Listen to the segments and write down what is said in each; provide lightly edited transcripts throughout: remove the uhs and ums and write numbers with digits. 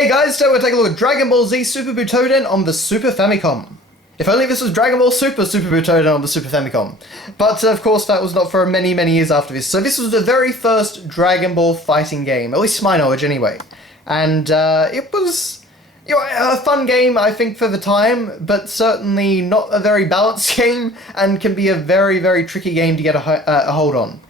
Hey guys, today we're taking a look at Dragon Ball Z Super Butouden on the Super Famicom. If only this was Dragon Ball Super Butouden on the Super Famicom. But of course that was not for many years after this. So this was the very first Dragon Ball fighting game, at least to my knowledge anyway. And it was a fun game, I think, for the time, but certainly not a very balanced game, and can be a very tricky game to get a hold on.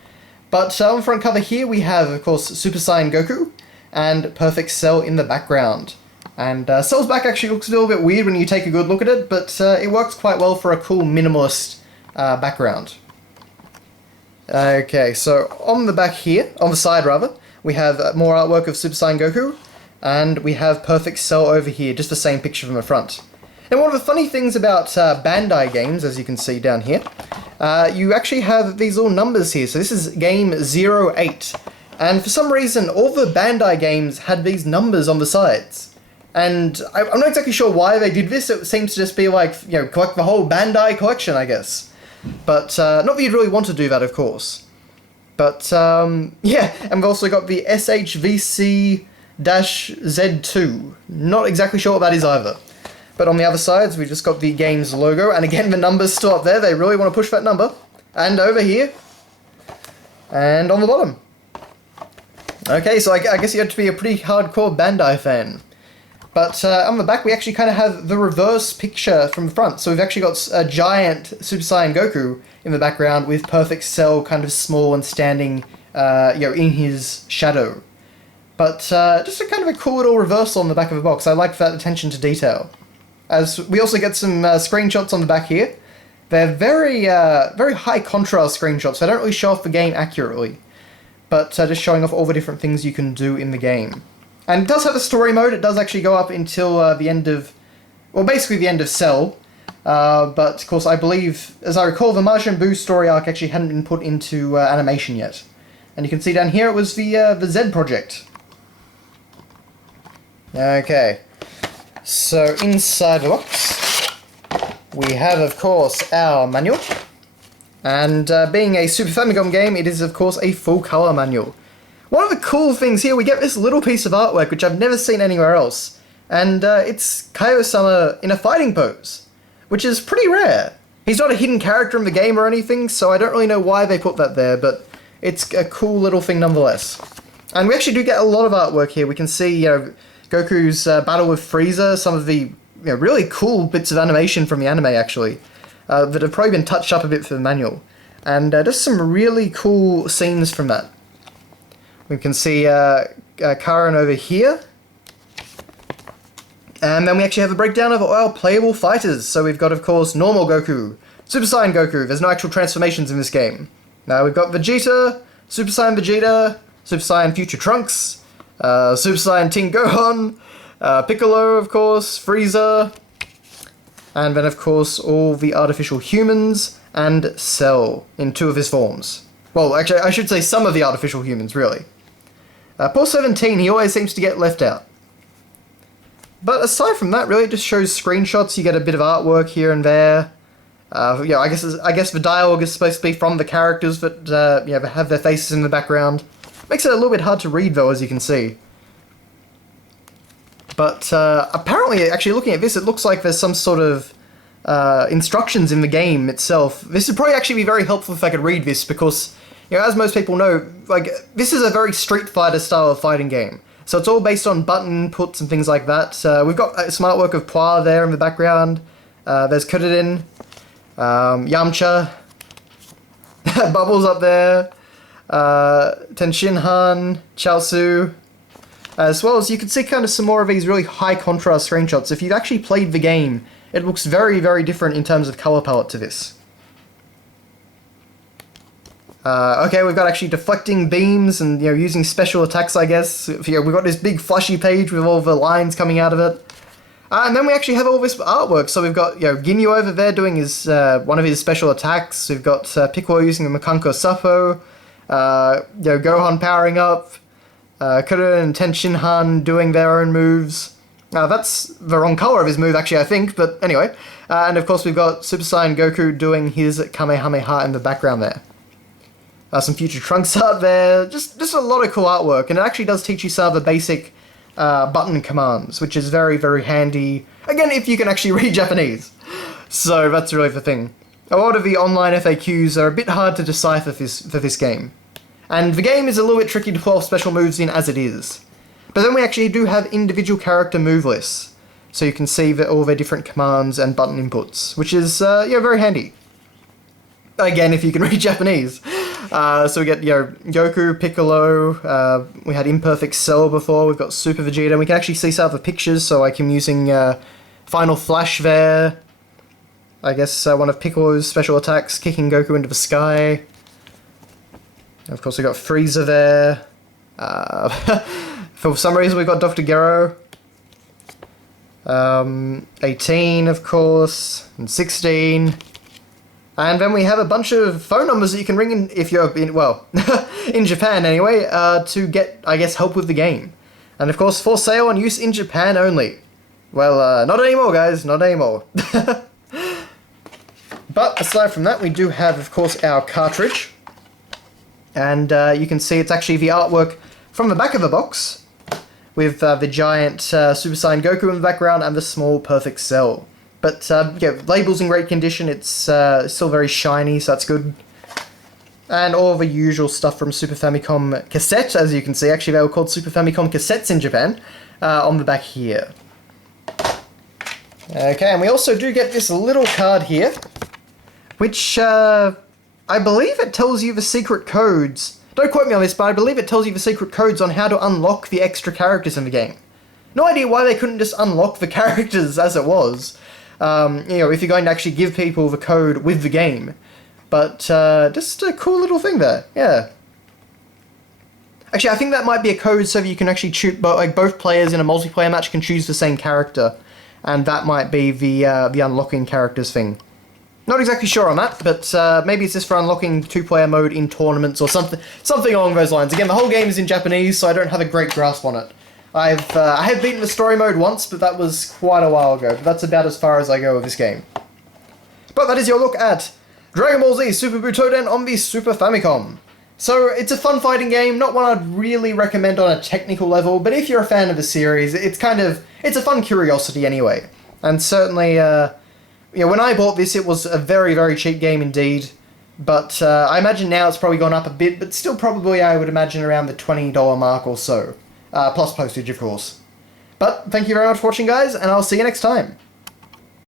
But on the front cover here we have, of course, Super Saiyan Goku, and Perfect Cell in the background. And Cell's back actually looks a little bit weird when you take a good look at it, but it works quite well for a cool minimalist background. Okay, so on the back here, on the side rather, we have more artwork of Super Saiyan Goku, and we have Perfect Cell over here, just the same picture from the front. And one of the funny things about Bandai games, as you can see down here, you actually have these little numbers here. So this is game 08. And for some reason, all the Bandai games had these numbers on the sides. And I'm not exactly sure why they did this. It seems to just be like, collect the whole Bandai collection, I guess. But, not that you'd really want to do that, of course. But, yeah, and we've also got the SHVC-Z2. Not exactly sure what that is either. But on the other sides, we've just got the game's logo. And again, the number's still up there. They really want to push that number. And over here. And on the bottom. Okay, so I guess you have to be a pretty hardcore Bandai fan. But on the back, we actually kind of have the reverse picture from the front. So we've actually got a giant Super Saiyan Goku in the background with Perfect Cell kind of small and standing, in his shadow. But just a kind of a cool little reversal on the back of the box. I like that attention to detail. As we also get some screenshots on the back here. They're very high contrast screenshots. They don't really show off the game accurately, but just showing off all the different things you can do in the game. And it does have a story mode. It does actually go up until the end of, well, basically the end of Cell. But of course, I believe, as I recall, the Majin Buu story arc actually hadn't been put into animation yet. And you can see down here it was the Z project. Okay, so inside the box, we have, of course, our manual. And being a Super Famicom game, it is of course a full colour manual. One of the cool things here, we get this little piece of artwork which I've never seen anywhere else. And it's Kaio-sama in a fighting pose, which is pretty rare. He's not a hidden character in the game or anything, so I don't really know why they put that there, but it's a cool little thing nonetheless. And we actually do get a lot of artwork here. We can see, Goku's battle with Frieza, some of the really cool bits of animation from the anime actually. That have probably been touched up a bit for the manual. And just some really cool scenes from that. We can see Karin over here. And then we actually have a breakdown of our playable fighters. So we've got, of course, normal Goku, Super Saiyan Goku. There's no actual transformations in this game. Now we've got Vegeta, Super Saiyan Vegeta, Super Saiyan Future Trunks, Super Saiyan Teen Gohan, Piccolo, of course, Frieza, and then, of course, all the artificial humans, and Cell, in 2 of his forms. Well, actually, I should say some of the artificial humans, really. Poor 17, he always seems to get left out. But aside from that, really, it just shows screenshots. You get a bit of artwork here and there. I guess the dialogue is supposed to be from the characters that have their faces in the background. Makes it a little bit hard to read, though, as you can see. But apparently, actually looking at this, it looks like there's some sort of instructions in the game itself. This would probably actually be very helpful if I could read this, because, as most people know, this is a very Street Fighter style of fighting game. So it's all based on button inputs and things like that. We've got some artwork of Poir there in the background. There's Kuririn, Yamcha, Bubbles up there, Tenshinhan, Chaozu. As well as you can see kind of some more of these really high contrast screenshots. If you've actually played the game, it looks very different in terms of colour palette to this. Okay, we've got actually deflecting beams and using special attacks, I guess. We've got this big flashy page with all the lines coming out of it. And then we actually have all this artwork. So we've got Ginyu over there doing his one of his special attacks. We've got Piccolo using the Makanko Sappo. Gohan powering up. Kuririn and Tenshinhan doing their own moves. That's the wrong colour of his move, actually, I think, but anyway. And of course we've got Super Saiyan Goku doing his Kamehameha in the background there. Some Future Trunks art there, just a lot of cool artwork, and it actually does teach you some of the basic button commands, which is very, very handy. Again, if you can actually read Japanese. So that's really the thing. A lot of the online FAQs are a bit hard to decipher for this game. And the game is a little bit tricky to pull off special moves in as it is. But then we actually do have individual character move lists. So you can see all their different commands and button inputs, which is, very handy. Again, if you can read Japanese. So we get, Goku, Piccolo, we had Imperfect Cell before, we've got Super Vegeta, and we can actually see some of the pictures, so like him using Final Flash there. I guess one of Piccolo's special attacks, kicking Goku into the sky. And of course we got Frieza there. For some reason we've got Dr. Gero. 18, of course, and 16. And then we have a bunch of phone numbers that you can ring in if you're in, well, in Japan anyway, to get, I guess, help with the game. And of course, for sale and use in Japan only. Well, not anymore, guys, not anymore. But aside from that, we do have, of course, our cartridge. And you can see it's actually the artwork from the back of the box, with the giant Super Saiyan Goku in the background and the small Perfect Cell. But, yeah, label's in great condition, it's still very shiny, so that's good. And all the usual stuff from Super Famicom cassette, as you can see. Actually, they were called Super Famicom cassettes in Japan, on the back here. Okay, and we also do get this little card here, which, I believe it tells you the secret codes. Don't quote me on this, but I believe it tells you the secret codes on how to unlock the extra characters in the game. No idea why they couldn't just unlock the characters as it was. If you're going to actually give people the code with the game. But, just a cool little thing there, yeah. Actually, I think that might be a code so that you can actually choose, both players in a multiplayer match can choose the same character. And that might be the unlocking characters thing. Not exactly sure on that, but maybe it's just for unlocking two-player mode in tournaments or something along those lines. Again, the whole game is in Japanese, so I don't have a great grasp on it. I have beaten the story mode once, but that was quite a while ago. But that's about as far as I go with this game. But that is your look at Dragon Ball Z Super Butouden on the Super Famicom. So it's a fun fighting game, not one I'd really recommend on a technical level, but if you're a fan of the series, it's a fun curiosity anyway. And certainly, when I bought this, it was a very, very cheap game indeed. But I imagine now it's probably gone up a bit, but still probably I would imagine around the $20 mark or so. Plus postage, of course. But thank you very much for watching, guys, and I'll see you next time.